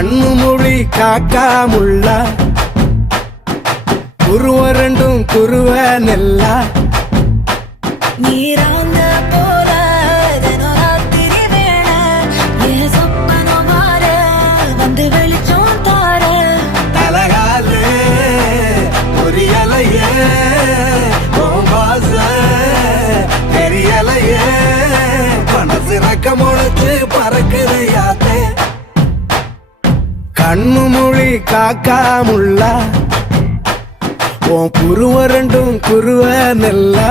கண்ணு மொழி காக்கா முள்ளா குருவ ரெண்டும் குருவ நெல்லா நீராங்க போல தினராத்திரி வேண என் சொப்பனம் மாற வந்து வெளிச்சம் தார தலகாலே புரியலையே பாச தெரியலையே மனசு ரக்க முளைச்சு பறக்குது யாத்தே கண்ணு மொழி காக்கா முள்ளா உன் குருவ ரெண்டும் குருவ நெல்லா